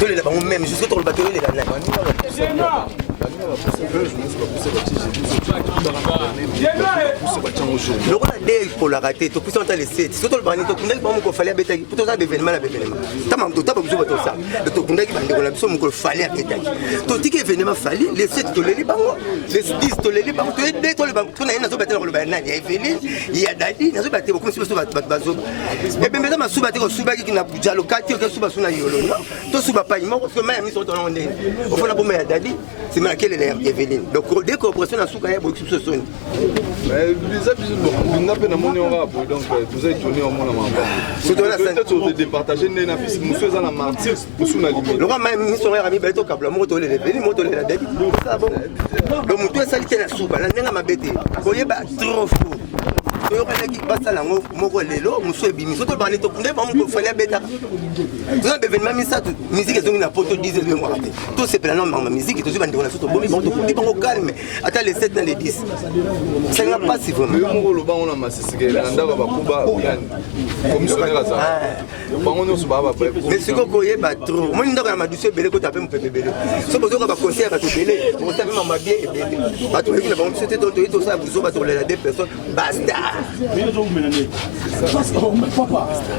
tous les là même jusqu'au tour le bateau les là le roi dès pour la rater tout puissant les 7 surtout le banito tout le monde qu'on fallait bêter pour ça événement tamam tout pas besoin de ça le tout qu'on a qui bande la besoin qu'on fallait bêter tout dit que événement fallait les 7 to les bango les 10 to les bango tout dès to le bango tout na ina zo battre le banana il y a Eveline il y a Dadi na zo battre comme si ça bazo et bien maintenant sous battre sous battre qui na dialogue quartier que sous battre na yolo to sous pas moi parce que même ils sont dans on est au fond la bombe ya Dadi c'est marqué les Eveline donc dès coopération na sous kaya beaucoup ce son mais les habits bon n'a pas na moni on va donc vous êtes tourné au monde surtout la scène de départager na fils monsieur za na martyr pour sous na limite le roi même ils sont ami beto kabla moto les Eveline moto les Dadi ça bon donc mutu salité na sous bala ndenga mabete koyeba trop fou yo kana ki basala moko lelo muso ebimi soto bani to kunde ba mo fallait beta vous avez événement misa musique ezongi na poto 10 le mois tout c'est plan ma musique to bandi na soto bomi bon to kunde bango calme ata les 7 dans les 10 ça n'a pas si vraiment yo mo lo ba on a masisike na ndaba bakuba yani commissionnaire za bango no suba ba mais ce que koyeba trop moi ndaka na maduso belé ko taper mo pepe belé so bozo ka ba conseiller ba to belé ko taper ma bien et belé ba to na bango c'était donc to ça vous ba to les deux personnes basta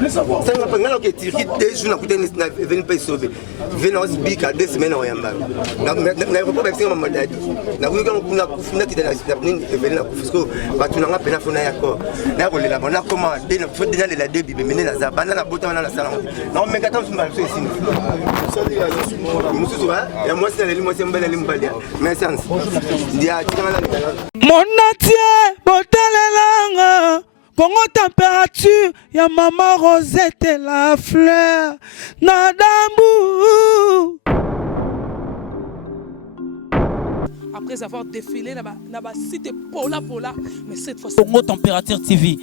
ça va pas ngalo que tiri des jours na kuteni na venir pas sauver venons bika 2 semaines au yamba na ko ba singa madadi na ko kuna kufuna kitana nini venir na kufusko batu na ngapena fona yako na ko lela bona comment de na faut déjà la debi be menena za bana na bota na sala na me kata msumba so ici mususu ba ya moi c'est le moi c'est mbele limbali mais sans dia tikana mon atier botalelanga Congo température ya maman Rosette la fleur Nadambu. Après avoir défilé là-bas site Pola mais cette fois Congo Température TV.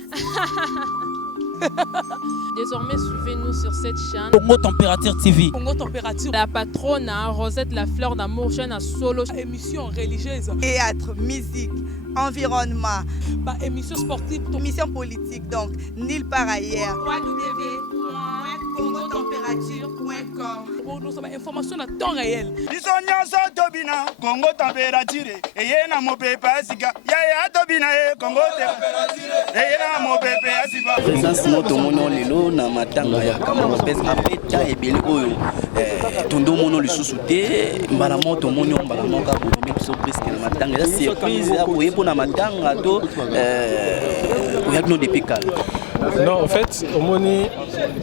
Désormais, suivez-nous sur cette chaîne. Congo Température TV. Congo Température. La patronne Rosette la fleur d'amour, chaîne à solo. Émission religieuse. Théâtre, musique, environnement. Bah, émission sportive. Émission politique, donc, nulle part ailleurs. www.congotempérature.com. Nous avons information à temps réel. Congo Température. Et y a mon pépé Asika. Yaya Tobina, Congo Température. Et y a mon pépé Asika. Présence moto mono lelo na matanga ya kama pesa apeta ebele oyo tondo mono lisusu te mbala moto mono mbala moka ko biso presque na matanga la surprise apo yepo na matanga to oyakno depuis calme. Non, en fait, au moni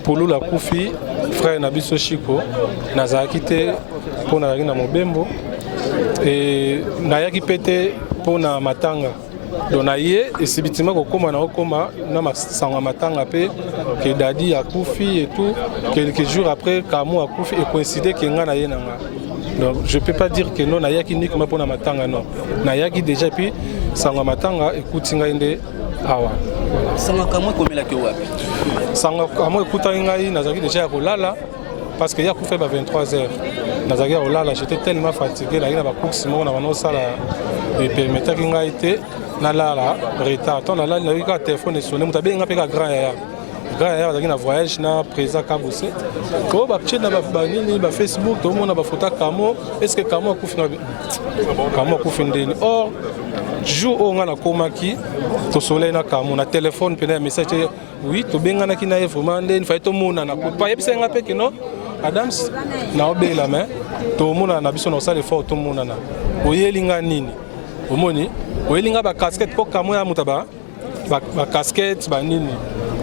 pour la Koufi, frère Nabiso Chico, Nazaki te pour na Mobembo et Nayaki pete pour na matanga. Donc naie et subitement kokoma na okoma na masanga matanga pe que Dadi a Koufi et tout quelques jours après Kamo a Koufi et coïncidé que nga na ye nanga. Donc je peux pas dire que non Nayaki uniquement pour na matanga non. Nayaki déjà puis sanga matanga écoute ngende awa. Sanga Kamo komela ke wapi? Sanga Kamo écoute ngai nazaki déjà kolala parce que ya Koufi ba 23h. Nazaki kolala, j'étais tellement fatigué na ba course mo na bano sala et permettre que ngai été na la retard ton la na téléphone sonné mutabe nga peka grand ya azaki na voyage na présent Kabuse ko ba petite na ba nini ba Facebook to mona ba photo Kamo est-ce que Kamo akufi na Kamo akufi ndeni or jour on a komaki to soleil na Kamo na téléphone pena message oui to benga na kina vraiment ndeni fa to mona na ko pa yebisa nga peke no Adams na obela mais to mona na biso na sala effort to mona na oyelinga nini omoni oyelinga ba casquette po Kamo ya mutaba ba casquette ba nini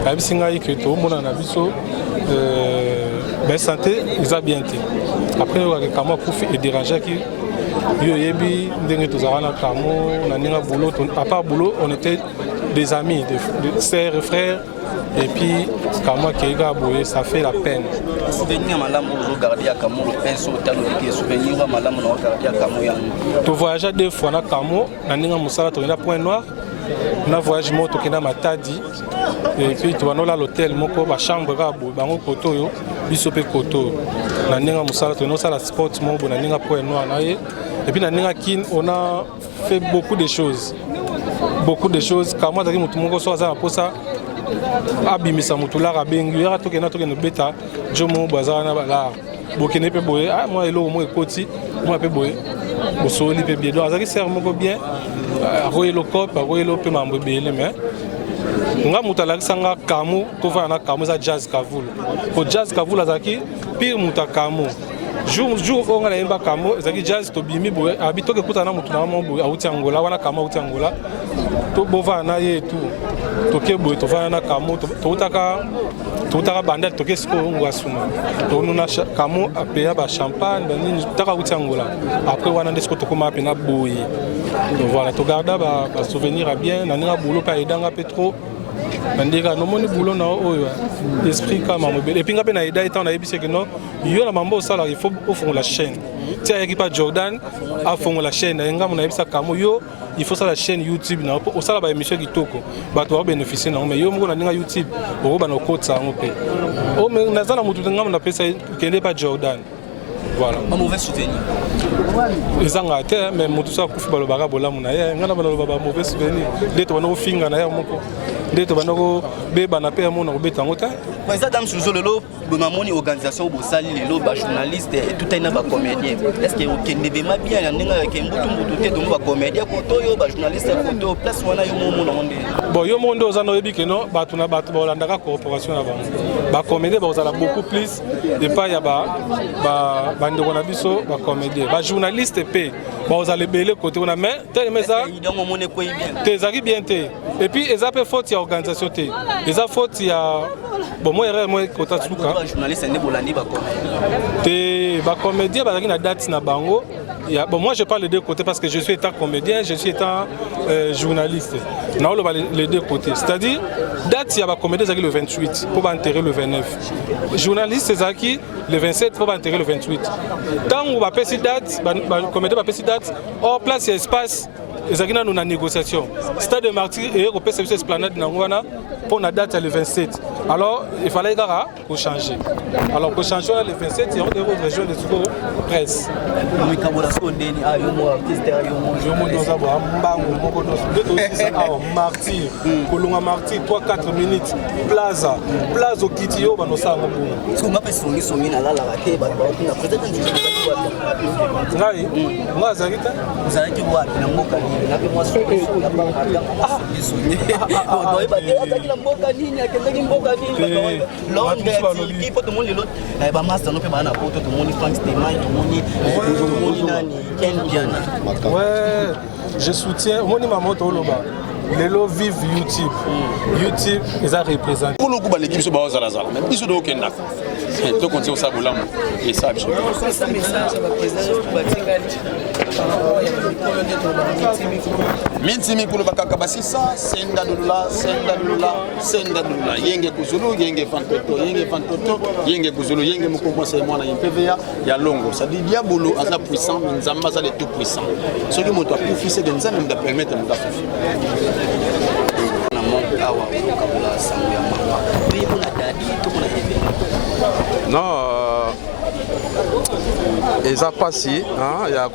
abisinga que to mona na biso ben santé ils a bien été après Kamo Koufi et déranger qui yo yebi ndenge to zana Kamo na ninga boulot à part boulot on était des amis de sœurs et frères et puis Kamo Keiga boye ça fait la peine souvenir malamu zo garder ya Kamo le pinceau talo ki souvenir wa malamu na garder ya Kamo ya to voyager deux fois na Kamo na ninga musala to na Point Noir na voyage moto kena Matadi et puis to na l'hôtel moko ba chambre ga bo bango koto yo biso pe koto na ninga musala to no sala sport mo bo na ninga Point Noir na ye et puis na ninga kin on a fait beaucoup de choses Kamo azaki mutu moko so za posa abimisa motu lara bengi yaka tokena tokende beta jomo baza na balara bokene pe boye moi eloko mo ekoti moi pe boye bosoli pe bien donc azaki ser moko bien akoyelo cope akoyelo pe mambo ebele mais nga moto alakisanga kamu tovaya na kamu eza jazz kavula po jazz kavula azalaki pire moto akamu jour oyo nga nayemba kamu ezalaki jazz tobimi boye abi tokekuta na moto na mamo boye awuti angola wana kamu awuti angola tobovaya na ye tu toke boye tovaya na kamu toutaka bandele toke sikoyo ngo asuma tonuna kamu apeya bachampagne banini taka awuti angola après wana nde sikoyo tokoma pena boye voilà togarda basouvenir a bien naninga boulot mpe ayedanga mpe trop bandeka nomoni boulot na oyo esprit kama mobile et puis nga mpe na eda etant nayebisi eke non yo na mambo osalaka il faut ofongola chaîne ti ayaki mpa Jordan afongola chaîne ayengamu nayebisa kamo yo il faut sala chaîne YouTube na osala baémission kitoko bato babénéficie nango mais yo moko na ndinga YouTube okobana okotisa yango mpe naza na motu ngamu napesa kende mpa Jordan. Voilà. Un mauvais souvenir. Les Angleterres, mais mon tout ça, coupe le bagarre, bolamu na ye. Ngana bana baba mauvais souvenir. Dès to bana finga na ye moko. Dès to bana ko beba na pe mo na beta ngota. Président Dame Suzo lelo, bona moni organisation bo sali lelo ba journaliste tout aina ba comédien. Est-ce que okende bema bien ya ninga ke mbutu mbutu te donc ba comédien photo yo ba journaliste photo place wana yo mo na onde. Bon yo mondo za no yebi ke no batu na batu ba olandaka corporation na bango. Ba comédien ba ozala beaucoup plus de pas ya ba bandeko na biso ba comédien ba journaliste pe ba ozala belé côté on a mais tellement ça tezaki bien te et puis eza pe faute ya organisation te eza faute ya bon moi erreur moi kota tsuka ba journaliste ne bolandi ba comédien te ba comédien ba na date na bango. Bon, moi je parle les deux côtés parce que je suis étant comédien, je suis étant journaliste. Non, les deux côtés. C'est-à-dire, date il y a comédien le 28 pour enterrer le 29. Journaliste c'est qui le 27 pour enterrer le 28. Tant on va passer cette date, comédien va passer cette date, hors place et espace. Et ça nous une négociation. Stade de Martyr et Europe c'est esplanade Nangwana pour la date le 27. Alors il fallait pour changer. Alors pour changer le 27, il y a des autres régions de Souko presse. Martyr, Kolonga Martyr, 3-4 minutes, Plaza au Kitio, Banosa. Ouais, je soutiens. Les lots vivent YouTube. YouTube, ils ont représenté. Pour le coup, l'équipe se bat aux Alazala. Même si c'est aucun acte. Tout continue au Saboulam. Et ça, je sais. Mintimi pour le Bakakabasisa, Senda Dula, Yenge Kuzulu, Yenge Fantoto, Yenge Kuzulu, Yenge Mukombo, c'est moi, il PVA, il y a Longo. Ça dit Diabolo, Aza puissant, Nzamba, ça est tout puissant. Ce qui m'a profité, c'est que nous allons permettre de faire. Non, et ça passe, il y a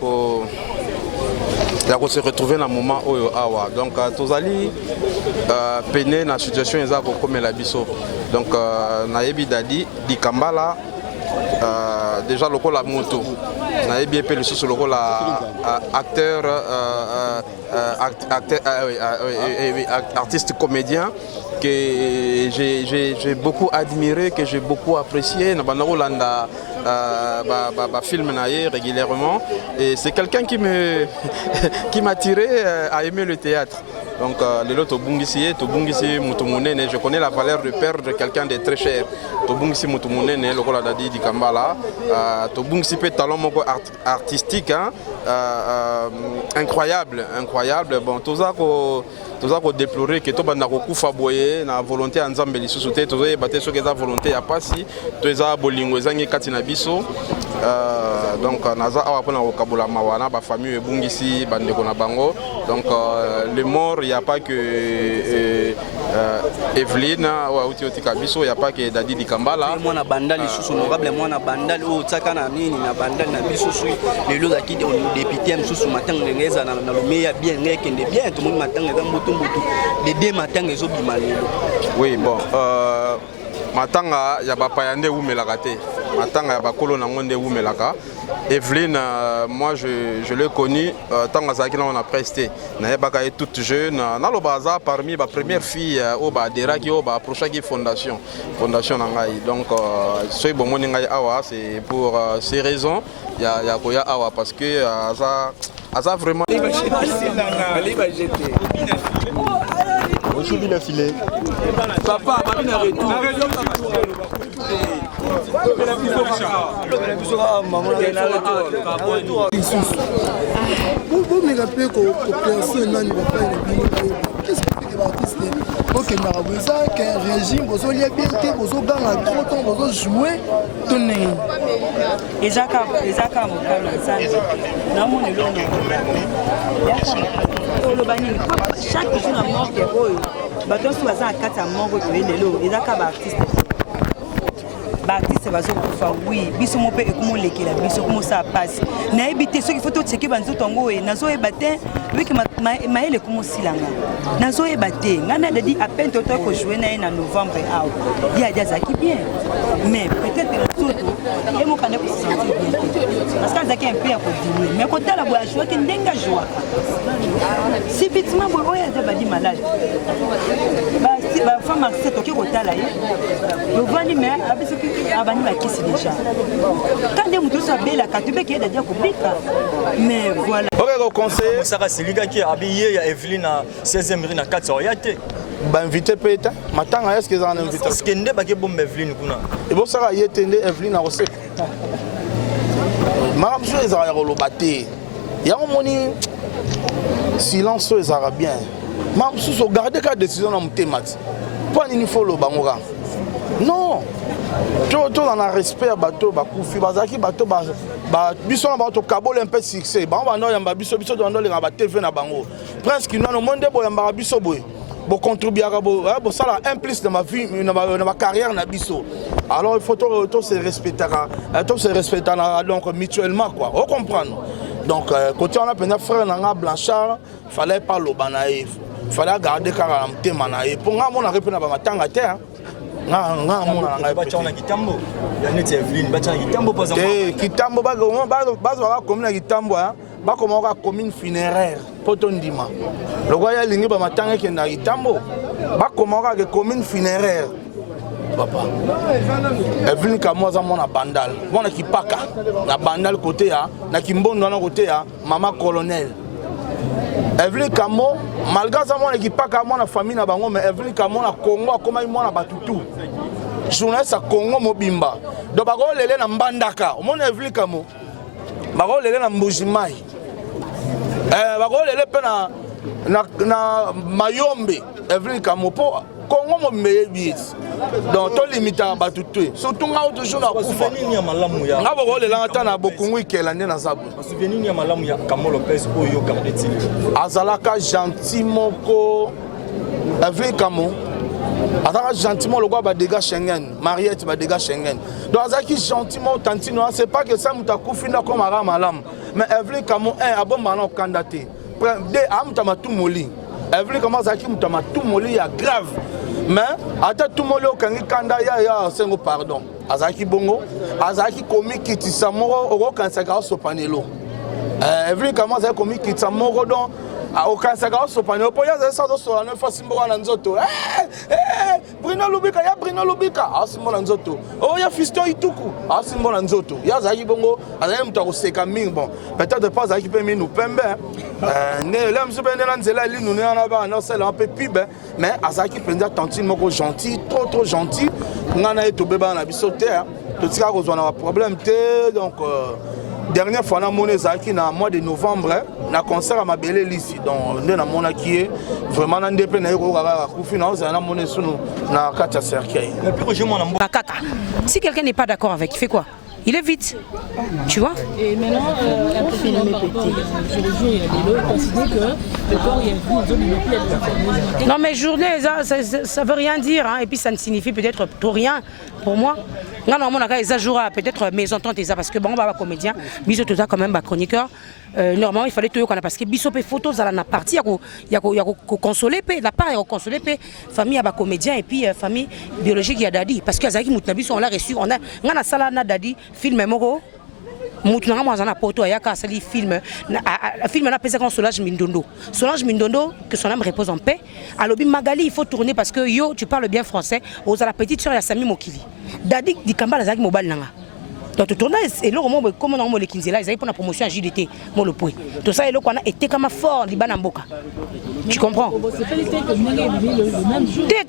se retrouver dans le moment où awa donc tozali peine na situation eza comme la biso donc nayebi dadi dikambala déjà le la moto nayebi pe le sous le acteur artiste comédien que j'ai beaucoup admiré, que j'ai beaucoup apprécié. Film régulièrement et c'est quelqu'un qui m'a tiré à aimer le théâtre. Donc je connais la valeur de perdre quelqu'un de très cher. Artistique, incroyable. Bon, tout ça qu'on déplorer que tout le monde na volonté ensemble lisusu te tozoyeba te soki eza volonté ya pasi to eza bolingo ezangi kati na biso donc naza awa pona kokabola mawana ba famille ebungisi bandeko na bango. Donc les morts, il y a pas que Evelyne ou Tioti Kabiso, il y a pas que Dadi Dikambala. Moi na bandali sous honorable moi na bandali o tsaka na nini na bandali na biso sui les lots qui on député sous matin ngeza na le meilleur bien ngekende bien tout le monde matin ngeza mbutu les deux matins ezo bimalelo. Oui bon matanga ya bapayande umelaka te. Matanga ya bakolo na ngonde umelaka. Evelyne, moi je l'ai connue tant que on a presté. Naebaka est toute jeune. Na lo baza parmi les premières filles au badera qui au ba approcher fondation nangai. Donc ce bon moni ngai awa c'est pour ces raisons ya koya awa parce que aza vraiment Aujourd'hui le filet. Papa, mamie na retour. Vous me rappelez qu'au personne n'a pas qu'est-ce que c'est que l'artiste? Ok, Marabosa, qu'un régime, vous avez bien été, vous avez gagné trop de temps, vous avez joué, tourné. Et Jacques a mon chaque jour à mort que bateau soit à 4 à mort que les artistes. Artiste va se faire oui biso mo pe ekumo lekela biso como ça passe na ebité ceux qui faut tout checker banzo tongo et nazo ebaté oui que maele como silanga nazo ebaté ngana de dit à peine toto ko jouer na novembre out dia zaki bien mais peut-être tout et mo kana ko sentir bien parce que zaki un peu à diminuer mais quand la bois jouer que ndenga joie si bitima bo oya de badi malade ba femme marché to ki ko tala ye le vani mais abiso abani bakisi déjà quand des moutons sabela katube qui est déjà publica mais voilà ok conseiller ça c'est liga qui habillé ya Evelyne na 16e rue na 4 yate ba invité peut-être matanga est-ce que ça en invité parce que ndé ba ke bombe Evelyne kuna et bon ça yete ndé Evelyne na rosé maram so ezara rolobate ya moni silence so ezara bien maram so garder ka décision na mutemati pas ni follow bangoka non tout dans un respect bateau bakufi bazaki bateau biso na bato kabole un peu succès ba on va yamba biso dans les ba TV na bango presque non monde bo yamba biso boy bo contribuer bo ça là un plus dans ma vie dans ma carrière na biso alors il faut tout se respecter donc mutuellement quoi on comprendre donc côté on a peine frère na Blanchard fallait pas lo banaïf fallait garder car en thème na pour nga mon arrêter na ba matanga terre kitambo bazwaka commune ya kitambo bakomaka commune funéraire poto ndima lokwa ya lingi bamatanga ekenda ya kitambo bakomaka ke commune funéraire papa Evelyne Kamo aza mwana bandal mwana kipaka na bandal côté ya na kimbondo na côté ya mama colonel Evelyne Kamo malgré ça mon équipe pas comme la famille na bango mais Evelyne Kamo na Congo akoma mwana batutu journaliste à Congo mobimba donc bako lele na mbandaka mon Evelyne Kamo bako lele na mbujimai bako lele pe na mayombe Evelyne Kamo po Congo mobimba bis donc to limita batutu surtout nga toujours na kufa souvenir ya malamu ya nga bako lele ngata na bokungu ikela nde na sabu souvenir ya malamu ya Kamo Lopez oyo gardetili azalaka gentil moko Evelyne Kamo azalaka gentiment le gars ba dégâts Schengen Mariette ba dégâts Schengen donc azalaki gentiment tantino c'est pas que ça muta kufinda comme ara malam mais Evelyne Kamo un abomba na candidaté de amta matumoli Evelyne Kamo azalaki muta matumoli ya grave mais ata tumoli okangi kanda ya sengo pardon azalaki bongo azalaki komi kitisa moko okokansaka sopanelo Evelyne Kamo azalaki komi kitisa moko donc okansaka sopanelo po ya ça do sola no fasimbo wana nzoto Bruno Lubika asimbo na nzoto ya Fiston Ituku asimbo na nzoto ya azalaki bongo azalaki mutu akoseka mingi bon peut-être pas azalaki mpe minu pembe ne le msu mpe nde na nzela elinu ne wana bana osala mpe pube mais azalaki mpenza tantine moko gentil trop gentil nga na ye tobeba na biso te totika kozwa na baproblème te donc dernière fois na moni ezalaki na mois de novembre na concert à Mabele Lisi donc nde na mona qui est vraiment na ndepé na yoko kaka kufi na ozala na moni sunu na kati ya cercueil si quelqu'un n'est pas d'accord avec il fait quoi il est vite. Tu vois? Et maintenant, un peu sur le jour, il y a des lots, considère que le corps il y a vu, non, mais journée, ça veut rien dire. Hein. Et puis ça ne signifie peut-être trop rien pour moi. Non, non, mon avis, peut-être mes ententes, parce que bon, on va comédien, bisous tout ça quand même, chroniqueur. Normalement, il fallait tout parce que bisous et photos à la partie, il y a consoler, la part, il y a consoler, famille à comédien et puis famille biologique, il y a Dadi. Parce que Zaki Moutnabiso, on l'a reçu, on a la salle na Dadi, film moko. Moutnanga moi en a poto ayaka sali film na pesa quand Solange Mindondo que son âme repose en paix à Lobi Magali il faut tourner parce que yo tu parles bien français aux à la petite sœur ya Sami Mokili Dadi Dikamba la zaki mobile nanga donc tu tournes et là comment on le kinzela ils pour la promotion à JDT mon le point tout ça et là qu'on a été comme fort libana mboka tu comprends tout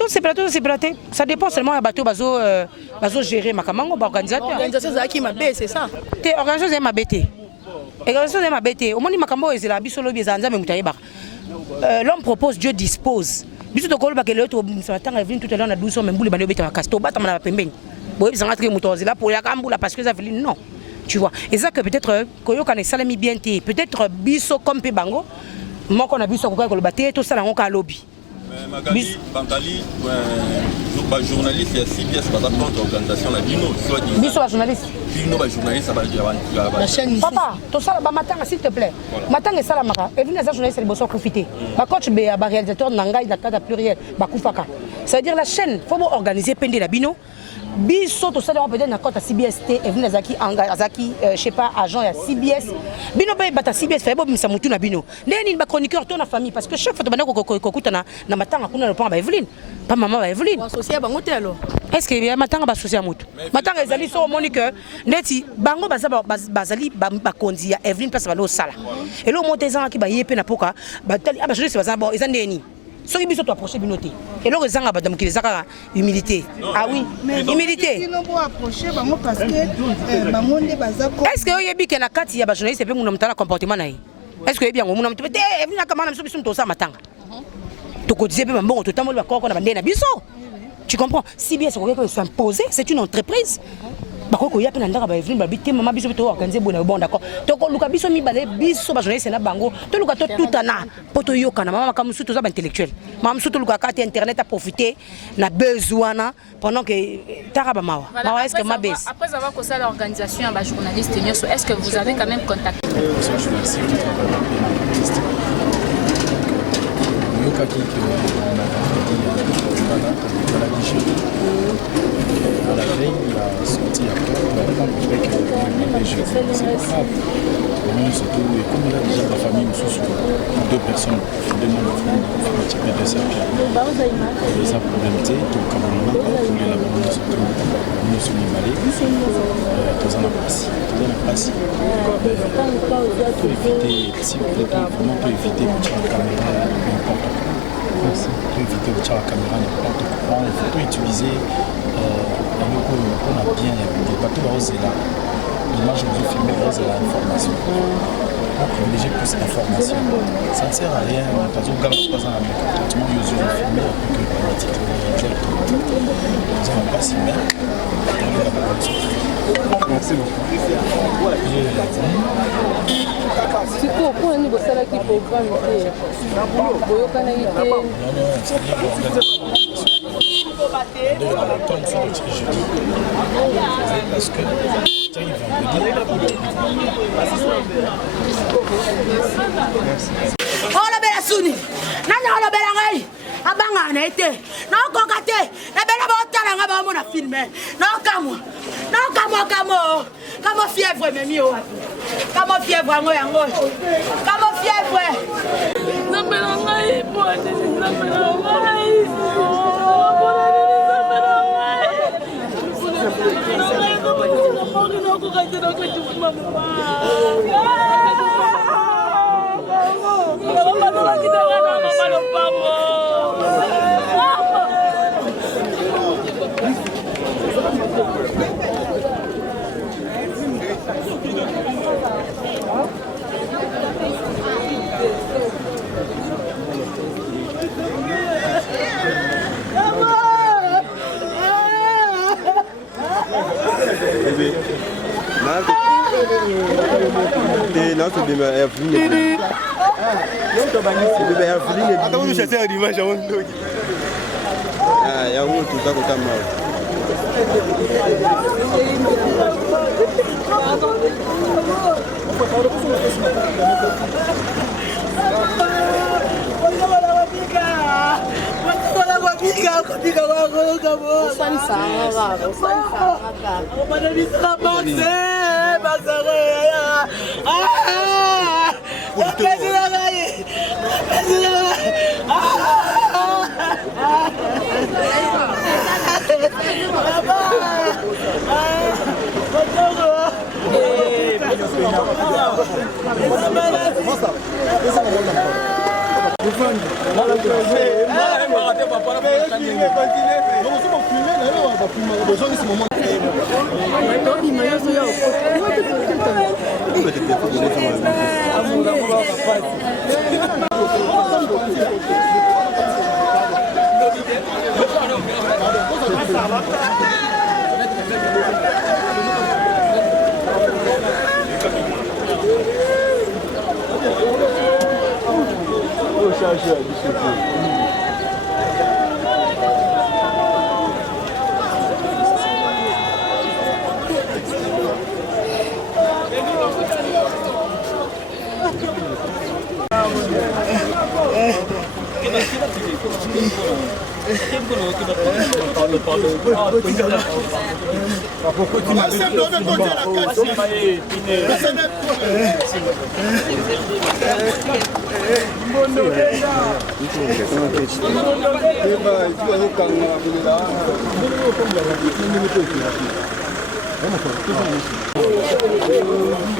c'est platé ça dépend seulement à bateau bazo gérer makamango organisateur organisation zaki mabé c'est ça te organisation zaki mabé organisation zaki mabé au moins makambo ezela biso lobi ezanza me mutayeba l'homme propose Dieu dispose biso to koloba ke leto matanga vini tout à l'heure na 12 mais mbuli bande obeta kasto bata na pembeni boye bizanga très mutozi là pour ya kambula parce que ça veut non tu vois et ça que peut-être koyoka na salami bien té peut-être biso comme pe bango moko na biso ko koloba té to sala ngoka lobby Magali Bangali journaliste ya CBS pas contre organisation la Bino soit dit biso journaliste Bino journaliste la chaîne papa to sala ba matanga s'il te plaît matanga sala maka et vina za journaliste liboso profiter ba coach be ba réalisateur nangai na cadre pluriel ba kufaka ça veut dire la chaîne faut organiser pende la Bino biso to sala peut-être na compte CBS et vina zaki azaki je sais pas agent ya CBS Bino ba bata CBS fait bo misa mutu na Bino neni ba chroniqueur to na famille parce que chaque fois to bana ko kuta na matanga kuna le point ba Evelyne pas maman ba Evelyne associé bango te alors est-ce que ya matanga ba associé mutu matanga ezali so monique neti bango bazali ba kondi ya Evelyne place ba lo sala et lo motezanga ki ba yepe na poka ba tali aba journaliste bazana bon ezande ni soki biso to approcher binoté et lo ezanga ba damukile zaka humilité ah oui humilité sinon pour approcher bango parce que bango nde bazako est-ce que oyebi ke na kati ya ba journaliste pe muna mutala comportement na ye est-ce que oyebi yango muna mutete Evelyne akamana biso biso to sa matanga to ko dize pe mbongo to tamoli ba koko na bande na biso tu comprends si bien c'est que s'imposer c'est une entreprise bakoko ya pe na ndaka ba Evelyne ba bité maman biso to organiser bon d'accord to ko luka biso mi balé biso ba journaliste na bango to luka to tutana poto yokana mama comme surtout ça ba intellectuel maman surtout luka carte internet à profiter na besoin pendant que taraba mawa mawa est-ce que ma baisse après avoir causé l'organisation à ba journaliste est-ce que vous avez quand même contacté à la veille, il a sorti après, il a rencontré que c'est pas grave. Surtout, comme il a déjà la famille, deux personnes, deux membres un petit peu de sa pierre. Les problèmes, donc comme on a pour les labos, surtout, nous sommes malés, tous en place. Pour éviter, si vous voulez, vraiment pour éviter de tirer la caméra n'importe quoi. Pour éviter de tirer la caméra n'importe quoi. Il faut tout utiliser. On a bien des bateaux là. L'image que vous filmez, c'est l'information. On privilégie plus l'information. Ça ne sert à rien. Par exemple, quand on passe dans la méthode, tout le monde use le filmer après que le politique ils n'ont pas s'y mettre. Merci beaucoup. C'est pourquoi on est là qui programme parce que oh bela suni nanya bela ngai abanga na ete na koka te e bela ba otala nga ba mona filmer na kamo fièvre memi o kamo fièvre ngo yango kamo fièvre na bela ngai bote na bela ngai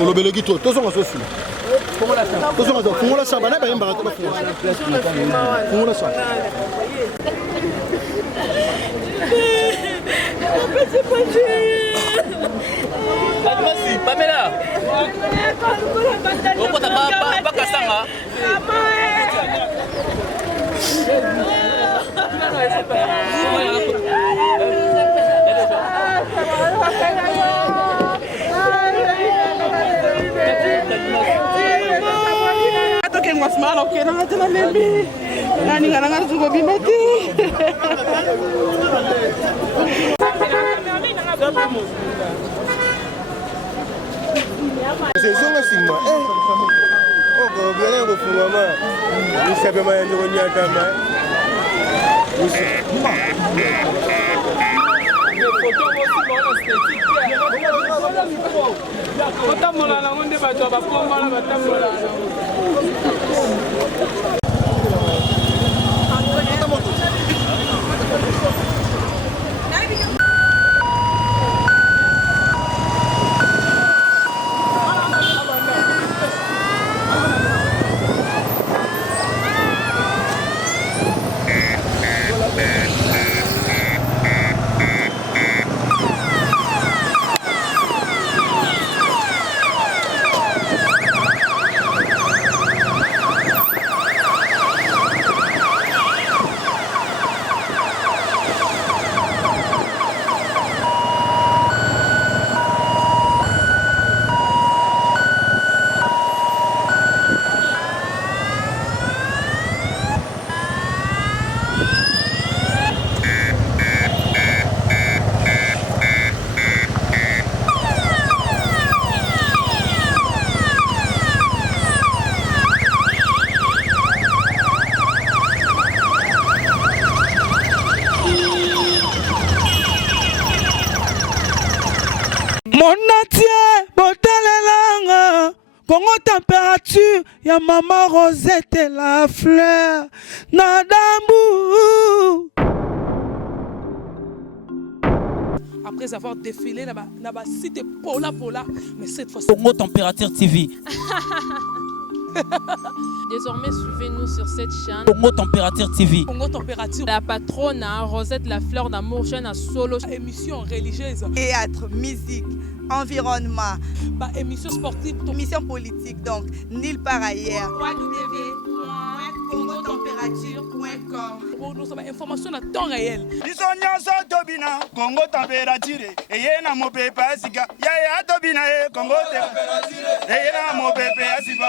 olobeleki to tozonga zosila tozonga fungola saba na bayembaka to fungola saba Pamela, okota bakasanga. Atoke ngwasimana okena ngatela lembi. Nani ngana ngazuko bimati. Sezonga sima oko byale ngofungwa ma usabe ma yango nyata ma Otamola na ngonde bato bakomba na batamola. Congo température, ya maman Rosette et la fleur, Nadambu. Après avoir défilé là-bas, cité Pola, mais cette fois Congo Température TV. Désormais, suivez-nous sur cette chaîne. Congo Température TV. Congo Température. La patronne Rosette la fleur d'amour, chaîne à solo. Émission religieuse. Théâtre, musique, environnement. Émission sportive. Émission politique, donc nulle part ailleurs. congotempérature.com. Pour nous avons information à temps réel. biso nyonso tobina Congo température eye na mopepe asika yaya tobina Congo température eye na mopepe asika